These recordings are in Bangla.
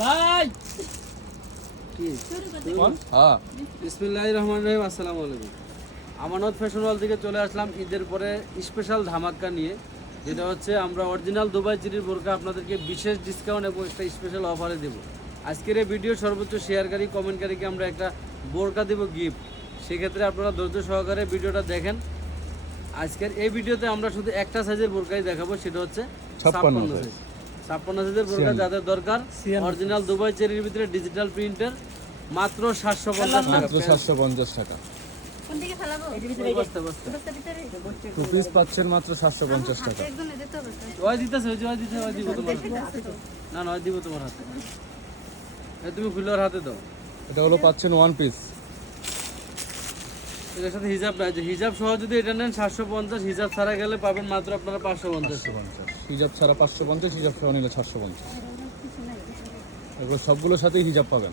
ভাই! কি? হ্যাঁ। রহিম আসসালামু আলাইকুম। আমানত ফ্যাশন ওয়াল থেকে চলে আসলাম ঈদের পরে স্পেশাল ধামাক্কা নিয়ে যেটা হচ্ছে আমরা অরিজিনাল দুবাই চিরির বোরকা আপনাদেরকে বিশেষ ডিসকাউন্ট এবং একটা স্পেশাল অফারে দেবো। আজকের এই ভিডিও সর্বোচ্চ শেয়ারকারী কমেন্টকারীকে আমরা একটা বোরকা দেব গিফট সেক্ষেত্রে আপনারা ধৈর্য সহকারে ভিডিওটা দেখেন। আজকের এই ভিডিওতে আমরা শুধু একটা সাইজের বোরকাই দেখাবো সেটা হচ্ছে ছাপ্পান্ন সাইজ ছাপ্পান্ন সাইজের বোরকা যাদের দরকার অরিজিনাল দুবাই চেরির ভিতরে ডিজিটাল প্রিন্টের মাত্র সাতশো পঞ্চাশ টাকা। মাত্র সাতশো পঞ্চাশ টাকা। কোন দিকে ফেলাবো বস্তা বস্তা। বস্তার ভিতরে। টু পিস পাচ্ছেন মাত্র সাতশো পঞ্চাশ টাকা। দিতে হবে তো। ওই দিতেছে ওই ওই দিতেছে ওই দিব তোমার না না ওই দিব তোমার হাতে। এই তুমি খুলে হাতে দাও। এটা হলো পাচ্ছেন ওয়ান পিস এটার সাথে হিজাব যে হিজাব সহ যদি এটা নেন সাতশো পঞ্চাশ হিজাব ছাড়া গেলে পাবেন মাত্র আপনারা পাঁচশো পঞ্চাশ। হিজাব ছাড়া পাঁচশো পঞ্চাশ হিজাব সহ নিলে সাতশো পঞ্চাশ। এগুলো সবগুলোর সাথেই হিজাব পাবেন।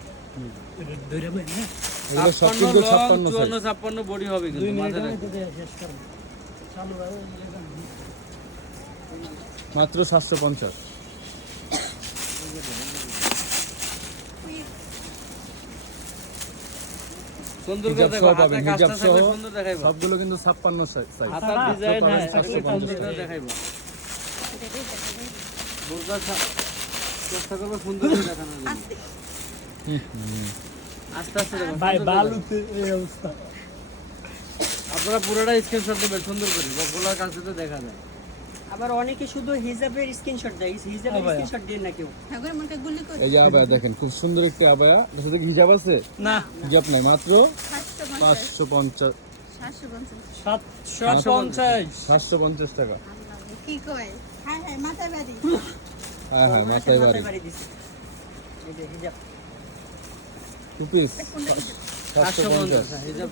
এগুলো সব ছাপ্পান্ন কিন্তু ছাপ্পান্ন চুয়ান্ন ছাপ্পান্ন বডি হবে কিন্তু মাথায় মাত্র সাতশো পঞ্চাশ সুন্দর করে হিজাব দেখো সহ হাতে পাবেন হিজাব কাজটা সহ থাকলে সুন্দর দেখাইবো সবগুলো কিন্তু ছাপ্পান্ন সাইজ হাতার ডিজাইন হ্যাঁ সাতশো একটু পঞ্চাশ সুন্দর করে দেখাইবো। বোরকা ছা- চেষ্টা করব সুন্দর করে দেখানোর জন্য আস্তে আস্তে ভাই সুন্দর করে দেখো। বালুতে এই অবস্থা। আপনারা পুরোটা স্ক্রিনশট নেবেন সুন্দর করে। কাছে তো দেখা যায়। আবার অনেকে শুধু হিজাবের স্ক্রিনশট দেয়। হিজাবের স্ক্রিনশট দিয়ে না কেউ। এই যে আবায়া দেখেন খুব সুন্দর একটি আবায়া। এটার সাথে হিজাব আছে? না। হিজাব নাই মাত্র সাতশো পঞ্চাশ। পাঁচশো পঞ্চাশ। সাতশো পঞ্চাশ। সাতশো পঞ্চাশ। সাতশো পঞ্চাশ টাকা। কি কয়? হ্যাঁ হ্যাঁ মাথা বাড়ি। হ্যাঁ হ্যাঁ মাথায় বাড়ি মাথায় বাড়ি। দিছে। এই যে হিজাব। টু পিস সাতশো সাতশো পঞ্চাশ পঞ্চাশ হ্যাঁ, হিজাব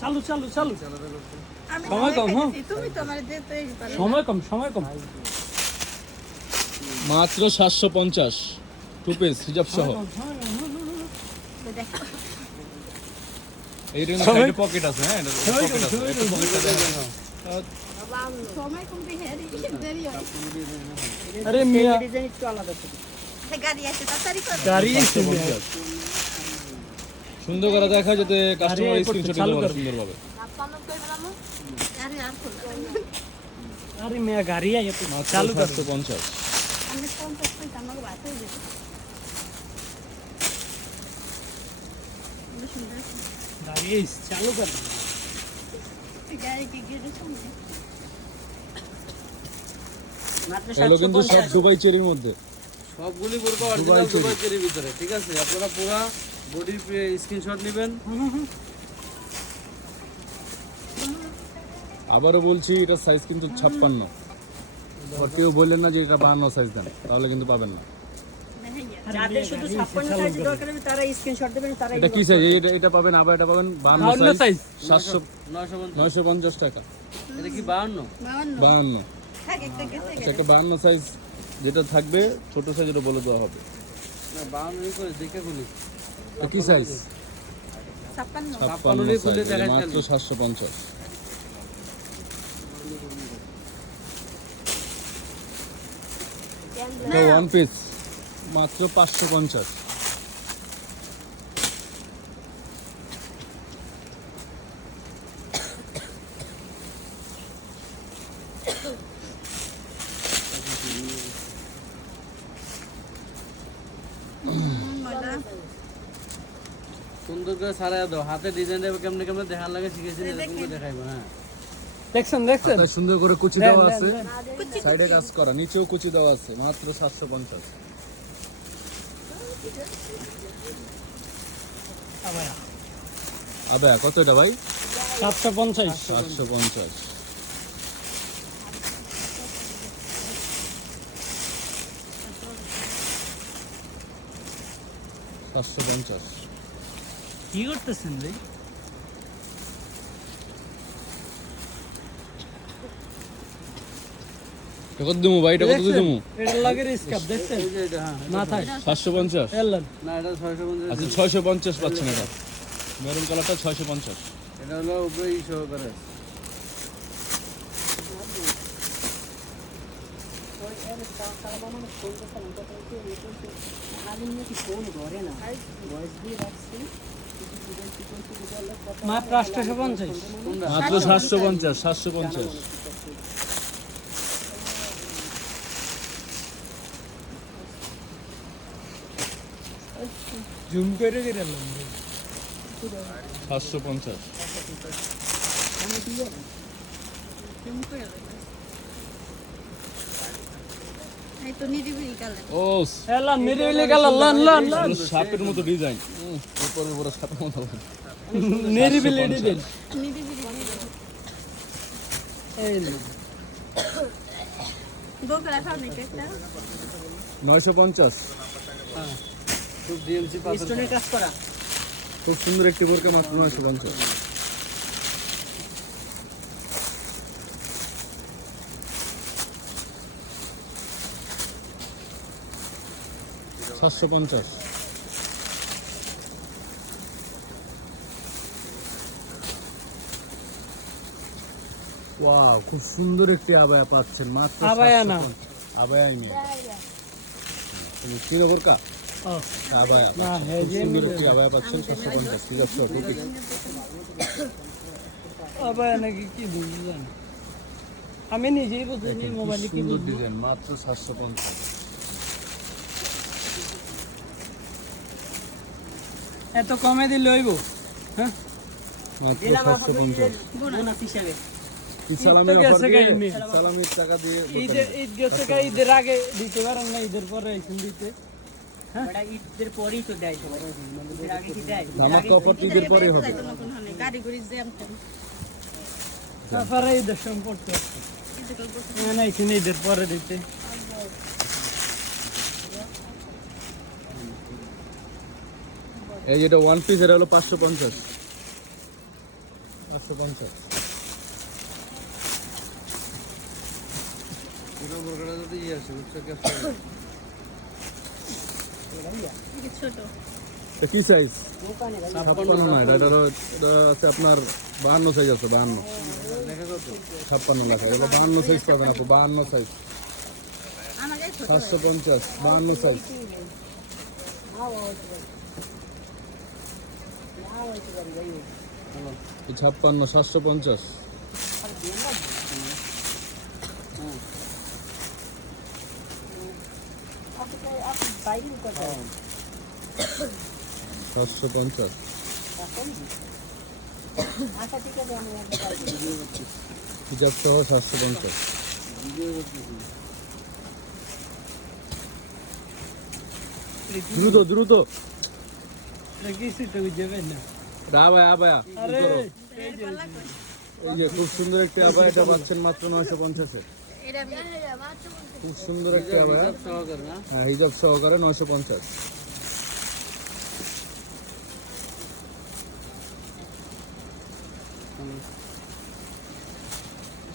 চালু চালু চালু। আমি সময় কম, হ্যাঁ। সময় কম সময় কম। মাত্র সাতশো পঞ্চাশ। টু পিস হিজাব সহ। এই সাইডে পকেট আছে হ্যাঁ? এটা পকেট আছে একটু পকেটটা দেখেন সময় কমবে হেরি দেরি হয়। আরে মিয়া। গাড়ি আছে তাড়াতাড়ি করো। গাড়ি সুন্দর করে দেখা যাতে কাস্টমার স্ক্রিনশট নিতে পারে সুন্দরভাবে। আরে আর করো আরে মিয়া গাড়ি আইয়া তো চালু কর। আমি গাড়ি কর গাড়ি কি এগুলো কিন্তু সব দুবাই চেরির মধ্যে। সবগুলি বোরকা অরিজিনাল দুবাই চেরির ভিতরে ঠিক আছে? আপনারা পুরো বডির স্ক্রিনশট নেবেন। আবারও বলছি এটা সাইজ কিন্তু ছাপ্পান্ন। আবার কেউ বললেন না যে এটা বাহান্ন সাইজ দেন তাহলে কিন্তু পাবেন না। যাদের শুধু ছাপ্পান্ন সাইজ দরকার হবে তারা স্ক্রিনশট দেবেন তারা এটা কি সাইজ এটা এটা পাবেন আবার এটা পাবেন বাহান্ন সাইজ সাতশো নয়শো পঞ্চাশ। টাকা। এটা কি বাহান্ন? একটা আচ্ছা, একটা বাহান্ন সাইজ যেটা থাকবে ছোট সাইজ এটা বলে দেওয়া হবে। না বাহান্ন করে দেখে এটা কি সাইজ ছাপ্পান্ন। মাত্র। সাতশো পঞ্চাশ। এটা ওয়ান পিস মাত্র পাঁচশো পঞ্চাশ। করে সারাই দাও। হাতে ডিজাইন দেবে কেমনে কেমনে দেখার লাগে শিখেছি এরকম করে দেখাইবো হ্যাঁ। দেখছেন দেখছেন? হাতায় সুন্দর করে কুচি দেওয়া আছে। সাইডে কাজ করা নিচেও কুচি দেওয়া আছে মাত্র সাতশো পঞ্চাশ। আবে কত এটা ভাই? সাতশো পঞ্চাশ। সাতশো পঞ্চাশ। সাতশো পঞ্চাশ। কি করতেছেন ভাই কত ভাই এটা এটা স্কাপ দেখছেন? হ্যাঁ এলেন। না এটা আচ্ছা পাচ্ছেন এটা। মেরুন কালারটা ছয়শো পঞ্চাশ। এটা হলো উপরে মাত্র আটশোশো পঞ্চাশ। মাত্র সাতশো পঞ্চাশ সাতশো পঞ্চাশ। জুম করে দিলাম। সাতশো পঞ্চাশ। নিরিবিলি কালার। লন লন লন সাপের মতো ডিজাইন উপরে পুরো সাপের মতো নিরিবিলি এই নয়শো পঞ্চাশ। করা। খুব সুন্দর একটি বোরকা মাত্র নয়শো পঞ্চাশ। সাতশো পঞ্চাশ। ওয়াও খুব সুন্দর একটি আবায়া পাচ্ছেন মাত্র আবায়া না। আবায়াই মেয়ে তুমি চিনো বোরকা? আবায়া না, হ্যাঁ, সুন্দর একটি আবায়া পাচ্ছেন সাতশো পঞ্চাশ ঠিক আছে ঠিক নাকি কি বুঝলেন আমি নিজেই বুঝিনি মোবাইলে কি বুঝব মাত্র সাতশো পঞ্চাশ। এত কমে দিলে হইব? হ্যাঁ? ঈদের আগে দিতে পারেন না ঈদের পরে আইসেন দিতে। ওটা ঈদের পরেই তো দেয় সবাই ঈদের আগে কি দেয় আমার তো অফার ঈদের পরে হবে নতুন হলে গাড়ি গুড়ি জ্যামতেন তারপরে ঈদের সম্পর্ক না আইসেন ঈদের পরে দিতে এই যেটা ওয়ান পিস এটা হলো পাঁচশো পঞ্চাশ। পাঁচশো পঞ্চাশ। ইয়ে কি ছোট সাইজ ছাপ্পান্ন না এটা এটা আছে আপনার বাহান্ন সাইজ আছে বাহান্ন। ছাপ্পান্ন লেখা এটা বাহান্ন সাইজ পাবেন আপনি বাহান্ন সাইজ আমাকে সাতশো পঞ্চাশ বাহান্ন সাইজ ছাপ্পান্ন সাতশো পঞ্চাশ। সাতশো পঞ্চাশ। হিজাব সাতশো পঞ্চাশ। দ্রুত দ্রুত। কিছু তো যাবেন না আবায়া আবায়া আরে। এই যে খুব সুন্দর একটি আবায়া এটা পাচ্ছেন মাত্র নয়শো পঞ্চাশে। এটা আমি খুব সুন্দর একটি আবায়া সহকার না? হ্যাঁ হিজাব সহকারে নয়শো পঞ্চাশ।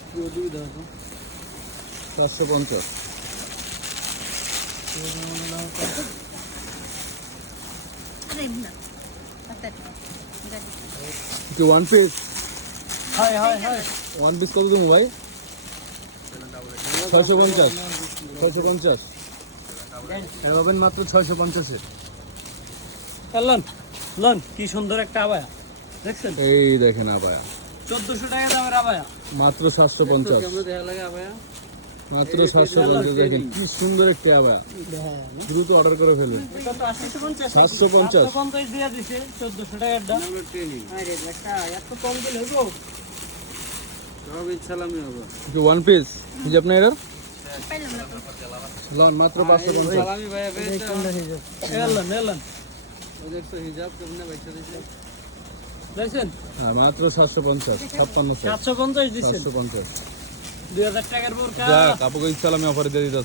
কি অসুবিধা আছে? চারশো পঞ্চাশ। গাড়ি ওয়ান পিস হয় হয় হয় ওয়ান পিস কত দেবো ভাই? ছয়শো পঞ্চাশ। ছয়শো পঞ্চাশ। হ্যাঁ পাবেন মাত্র ছয়শো পঞ্চাশে লন লন কি সুন্দর একটা আবায়া। দেখছেন? এই দেখেন আবায়া। চোদ্দশো টাকা দামের আবায়া। মাত্র সাতশো পঞ্চাশ। কেমন দেখা লাগে আবায়া। মাত্র সাতশো পঞ্চাশ দেখেন কি সুন্দর একটি আবায়া দ্রুত অর্ডার করে ফেলুন। সাতশো পঞ্চাশ। চোদ্দশো ওয়ান পিস পাইলাম না তো লন মাত্র পাঁচশো পঞ্চাশ। মাত্র সাতশো পঞ্চাশ ছাপ্পান্ন সাতশো পঞ্চাশ সাতশো পঞ্চাশ। দুই হাজার টাকার বোরকা যাক ইচ্ছা আমি অফারে দিয়ে দিতে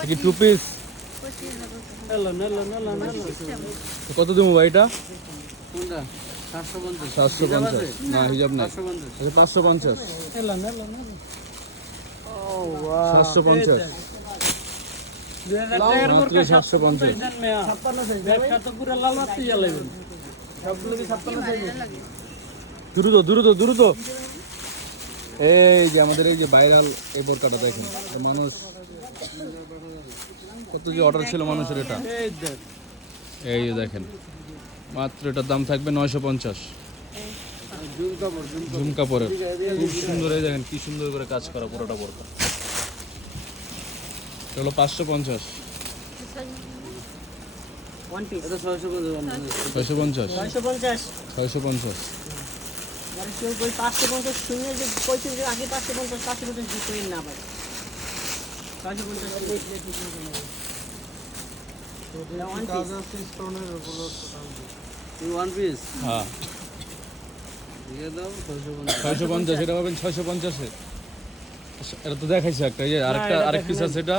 কি টু পিস কত দেবো ভাই এটা? সাতশো পঞ্চাশ। না হিজাব না আচ্ছা পাঁচশো পঞ্চাশ। সাতশো পঞ্চাশ। দ্রুত দ্রুত দ্রুত। এই যে আমাদের এই যে ভাইরাল এই বোরকাটা দেখেন মানুষ কত যে অর্ডার ছিল মানুষের এটা। এই যে দেখেন মাত্র এটার দাম থাকবে নয়শো পঞ্চাশ। জুম কাপড় জুম ঝুম কাপড়ের। খুব সুন্দর এই দেখেন কি সুন্দর করে কাজ করা পুরোটা বোরকা। হলো পাঁচশো পঞ্চাশ। ওয়ান ছয়শো পঞ্চাশ। ছয়শো পঞ্চাশ। ছয়শো পঞ্চাশ। বই পাঁচশো পঞ্চাশ শুনে যে কইছে আগে পাঁচশো পঞ্চাশ পাঁচশো পঞ্চাশ দিতেই না ভাই ছয়শো পঞ্চাশ হ্যাঁ ছয়শো পঞ্চাশ। এটা পাবেন ছয়শো পঞ্চাশে। এটা তো দেখাইছে একটা এই আরেকটা আরেক পিস আছে এটা।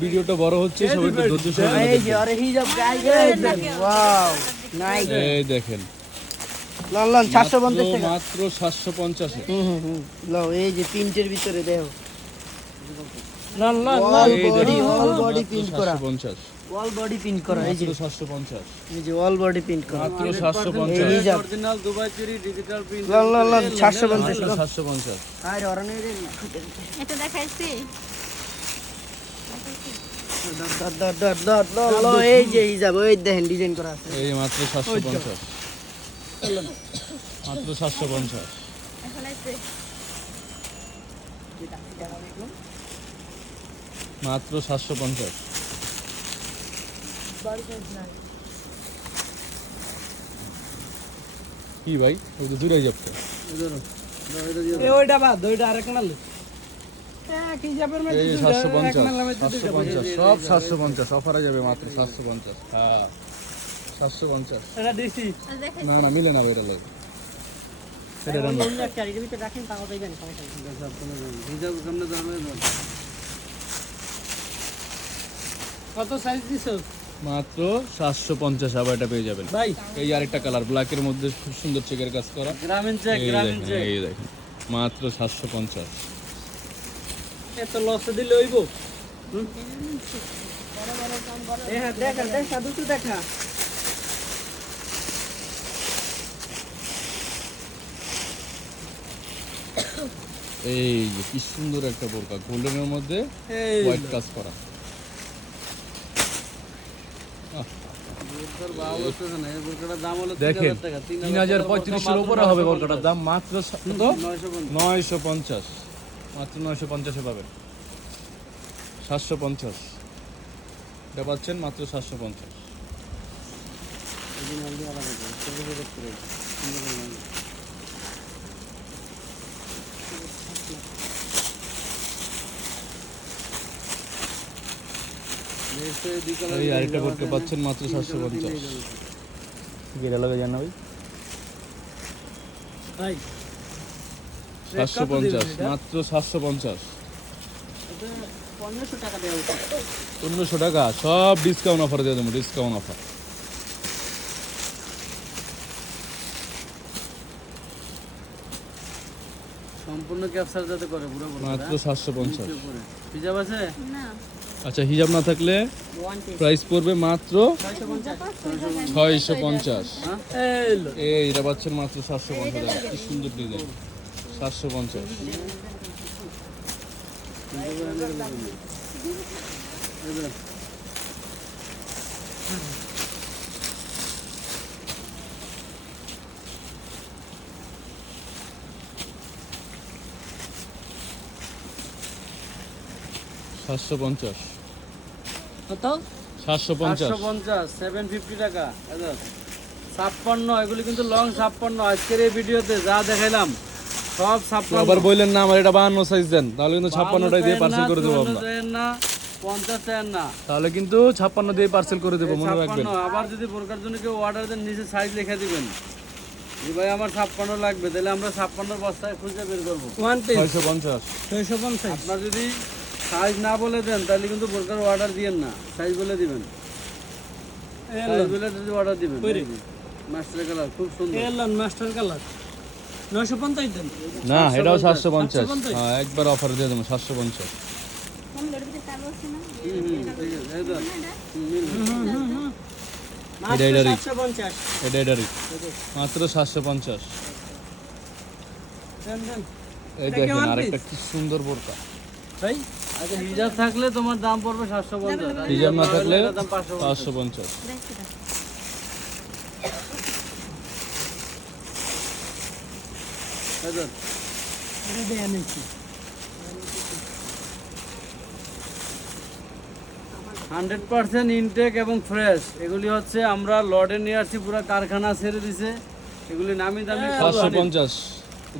ভিডিওটা বড় হচ্ছে সবাই ধৈর্য এই যে আরে হিজাব গাই গাই ওয়াও নাইস দেখবেন। এই দেখেন। লন লন 750 টাকা। মাত্র সাতশো পঞ্চাশে। হুম হুম হুম। লও এই যে প্রিন্টের ভিতরে দেখো। লাল লাল বডি অল বডি প্রিন্ট করা। সাতশো পঞ্চাশ। অল বডি প্রিন্ট করা এই যে। মাত্র সাতশো পঞ্চাশ। এই যে অল বডি প্রিন্ট করা। মাত্র সাতশো এই পঞ্চাশ। হিজাব অরিজিনাল দুবাই চুরি digital print lawn lawn lawn 750 মাত্র সাতশো অরনে এটা দেখাইছি দর দর দর দর দর এই যে হিজাব ওই দেখেন ডিজাইন করা আছে। এই মাত্র সাতশো পঞ্চাশ। মাত্র সাতশো পঞ্চাশ। এখন আছে। মাত্র সাতশো পঞ্চাশ। কি ভাই? ওই তো দূরে যাচ্ছে। ওইটা বাদ ওইটা আরেক নালে। পঞ্চাশ সব সাতশো পঞ্চাশ অফারে যাবে মাত্র সাতশো পঞ্চাশ। হ্যাঁ সাতশো পঞ্চাশ। না না মিলে না এটা কত সাইজ দিছো? মাত্র সাতশো পঞ্চাশ আবার এটা পেয়ে যাবেন। ভাই। এই আরেকটা কালার ব্ল্যাকের মধ্যে খুব সুন্দর চেকের কাজ করা। গ্রামীণ চেক এই গ্রামীণ দেখেন চেক এই দেখেন মাত্র সাতশো পঞ্চাশ। এত লস দিলে হইব? দেখা দেখা দুটো দেখা এই কি সুন্দর একটা বোরকা গোল্ডেনের মধ্যে হোয়াইট কাজ করা তোর বাবা বলতেছে না এই বোরকাটার দাম হলো দেখেন, তিন হাজার পঁয়ত্রিশের উপরে হবে বোরকাটার দাম, মাত্র সা- কত? 950 নয়শো পঞ্চাশ। মাত্র নয়শো পঞ্চাশে পাবেন। সাতশো পঞ্চাশ। এটা পাচ্ছেন মাত্র সাতশো পঞ্চাশ অরিজিনাল দিয়ে আলাদা করে ছোট ছোট করে সুন্দর করে বানানো। Next এই দুই colour এই design আরেকটা বোরকা পাচ্ছেন মাত্র সাতশো পঞ্চাশ। গেরা লাগে জানা ভাই। ভাই সাতশো পঞ্চাশ মাত্র সাতশো পঞ্চাশ। পনেরোশো টাকা সব ডিসকাউন্ট অফার দিয়ে দেবো ডিসকাউন্ট অফার সম্পূর্ণ ক্যাপচার যাতে করে পুরো মাত্র? সাতশো পঞ্চাশ। হিজাব আছে? না। আচ্ছা হিজাব না থাকলে প্রাইস পড়বে মাত্র ছয়শো পঞ্চাশ। এই এটা পাচ্ছেন মাত্র সাতশো পঞ্চাশ কি সুন্দর ডিজাইন সাতশো পঞ্চাশ। সাতশো পঞ্চাশ। কত? সাতশো পঞ্চাশ। 850 750 টাকা। ছাপ্পান্ন এগুলি কিন্তু লং ছাপ্পান্ন। আজকের এই ভিডিওতে যা দেখাইলাম সব ছাপ্পান্ন। আবার বললেন না আমার এটা বাহান্ন সাইজ দেন। তাহলে কিন্তু ছাপ্পান্নটাই দিয়ে পার্সেল করে দেবো আমরা। না পঞ্চাশ না। তাহলে কিন্তু ছাপ্পান্ন দিয়ে পার্সেল করে দেবো মনে রাখবেন। আবার যদি বোরকার জন্য কেউ অর্ডার দেন নিচে সাইজ লিখে দিবেন। ভাই আমার ছাপ্পান্ন লাগবে তাহলে আমরা ছাপ্পান্ন বস্তায় খুঁজে বের করব। ওয়ান পিস ছয়শো পঞ্চাশ। ছয়শো পঞ্চাশ। আপনার যদি সাইজ না বলে দেন তাহলে কিন্তু বোরকার অর্ডার দিয়েন না। সাইজ বলে দিবেন। সাইজ বলে যদি অর্ডার দিবেন। মাস্টার কালার খুব সুন্দর। এলান মাস্টার কালার নয়শো পঞ্চাশ দেন। না এটাও সাতশো পঞ্চাশ। হ্যাঁ একবার অফার দিয়ে দেবো সাতশো পঞ্চাশ। কোন লড়বে চালু আছে না? হুম হুম ঠিক আছে এই তো হুম, মিল। এটা এটারই সাতশো পঞ্চাশ। এটা এটারই মাত্র সাতশো পঞ্চাশ। দেন দেন। এই এটা দেখেন আরেকটা কি সুন্দর বোরকা। ভাই আচ্ছা হিজাব থাকলে তোমার দাম পড়বে সাতশো পঞ্চাশ। হিজাব না থাকলে পাঁচশো পঞ্চাশ। পাঁচশো হান্ড্রেড পার্সেন্ট ইনটেক এবং ফ্রেশ এগুলি হচ্ছে আমরা লর্ডে নিয়ে আসছি পুরো কারখানা ছেড়ে দিছে। এগুলি নামি দামি সাতশো পঞ্চাশ।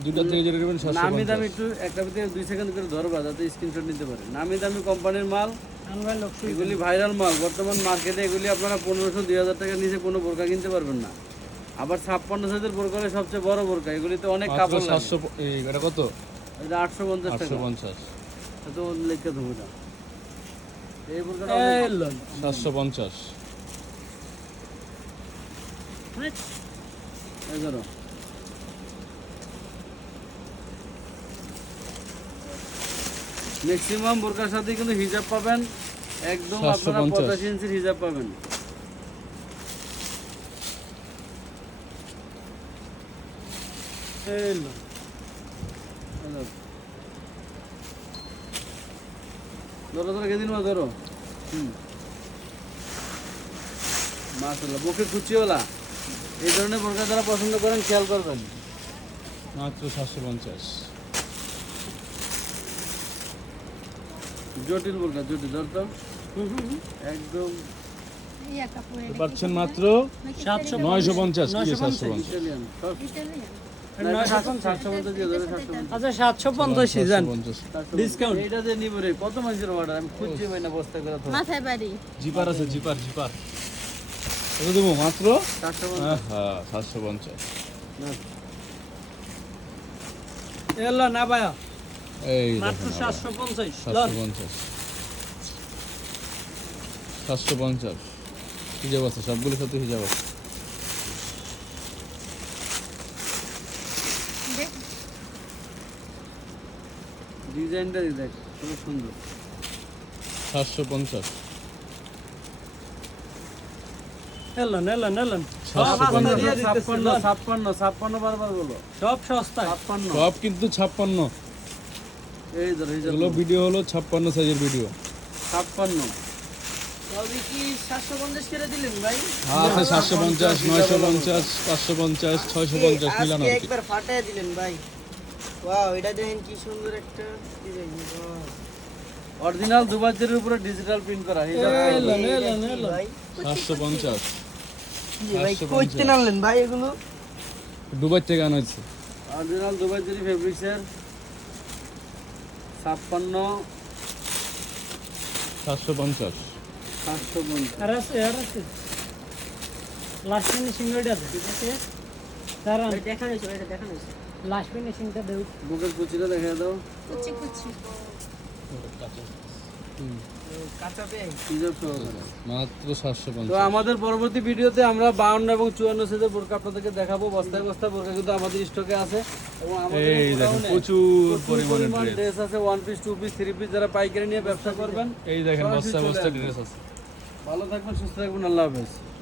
দুটা থেকে যেটা নেবেন নামি দামি একটু একটা ভিতরে দুই সেকেন্ড করে ধরবা যাতে স্ক্রিনশট নিতে পারে। নামি দামি কোম্পানির মাল এগুলি ভাইরাল মাল। বর্তমান মার্কেটে এগুলি আপনারা পনেরোশো দুই হাজার টাকার নিচে কোনো বোরকা কিনতে পারবেন না। আবার ছাপ্পান্ন সাইজের বোরকা সবচেয়ে বড় বোরকা। এগুলিতে অনেক কাপড় সাতশো এটা কত? এটা আটশো পঞ্চাশ টাকা। পঞ্চাশ। এত লিখতে দেবো না। এই বোরকাটা সাতশো পঞ্চাশ। ম্যাক্সিমাম বোরকার সাথে কিন্তু হিজাব পাবেন। একদম আপনারা পঁচাশি ইঞ্চির হিজাব পাবেন। ধরো। ধরো কেদিন ধরো। হুম। মাশাল্লাহ বুকে কুচিওলা এই ধরনের বোরকা যারা পছন্দ করেন খেয়াল করবেন। মাত্র সাতশো পঞ্চাশ। জটিল বোরকা জটিল ধর একদম। পাচ্ছেন মাত্র সাতশো নয়শো পঞ্চাশ সাতশো আচ্ছা সাতশো পঞ্চাশ পঞ্চাশ। Discount? এইটা যে নিব রে কত মানুষের অর্ডার আমি খুঁজছি ভাই না বস্তা করে মাথায় বাড়ি। জিপার আছে জিপার জিপার। কত দেবো মাত্র? হ্যাঁ সাতশো পঞ্চাশ। এলান না ভাইয়া। এই মাত্র। সাতশো পঞ্চাশ। সাতশো পঞ্চাশ। সাতশো পঞ্চাশ। হিজাব আছে সবগুলো সাথে হিজাব আছে। ডিজাইনটা দেখ খুব সুন্দর। এলান এলান এলান। সব কিন্তু ছাপ্পান্ন। এই ধরো এগুলো ভিডিও হলো ছাপ্পান্ন সাইজের ভিডিও ছাপ্পান্ন। সবই সাতশো পঞ্চাশ ভাই? সাতশো পঞ্চাশ নয়শো পঞ্চাশ পাঁচশো পঞ্চাশ ছয়শো পঞ্চাশ মিলানো একবার ফাটায় দিলেন ভাই। ওয়াও এটা দেখেন কি সুন্দর একটা অরিজিনাল দুবাজের উপরে ডিজিটাল প্রিন্ট করা এলান ভাই সাতশো পঞ্চাশ। কি রে ভাই কইতে নামলেন ভাই এগুলো? দুবাই থেকে আনা হয়েছে। অরিজিনাল দুবাজের ফেব্রিক্সের ছাপ্পান্ন। সাতশো পঞ্চাশ। সাতশো পঞ্চাশ। আর আছে আর আছে। লাস্ট ফিনিশিং ওইটা আছে ঠিক আছে? দাঁড়ান। এটা দেখানো হয়েছে দেখানো হয়েছে। লাস্ট ফিনিশিংটা দেউ বুকের কুচিটা দেখা দাও। কুচি কুচি। সহকারে মাত্র সাতশো তো আমাদের পরবর্তী ভিডিওতে আমরা বাউন্ন এবং চুয়ান্ন সাইজের বোরকা আপনাদেরকে দেখাবো। বস্তায় বস্তায় বোরকা কিন্তু আমাদের স্টকে আছে। এবং আমাদের প্রচুর পরিমাণে ড্রেস আছে one piece two piece three piece যারা পাইকারি নিয়ে ব্যবসা করবেন এই দেখেন সরাসরি বস্তা চলে ড্রেস আছে। ভালো থাকবেন সুস্থ থাকবেন আল্লাহ হাফেজ।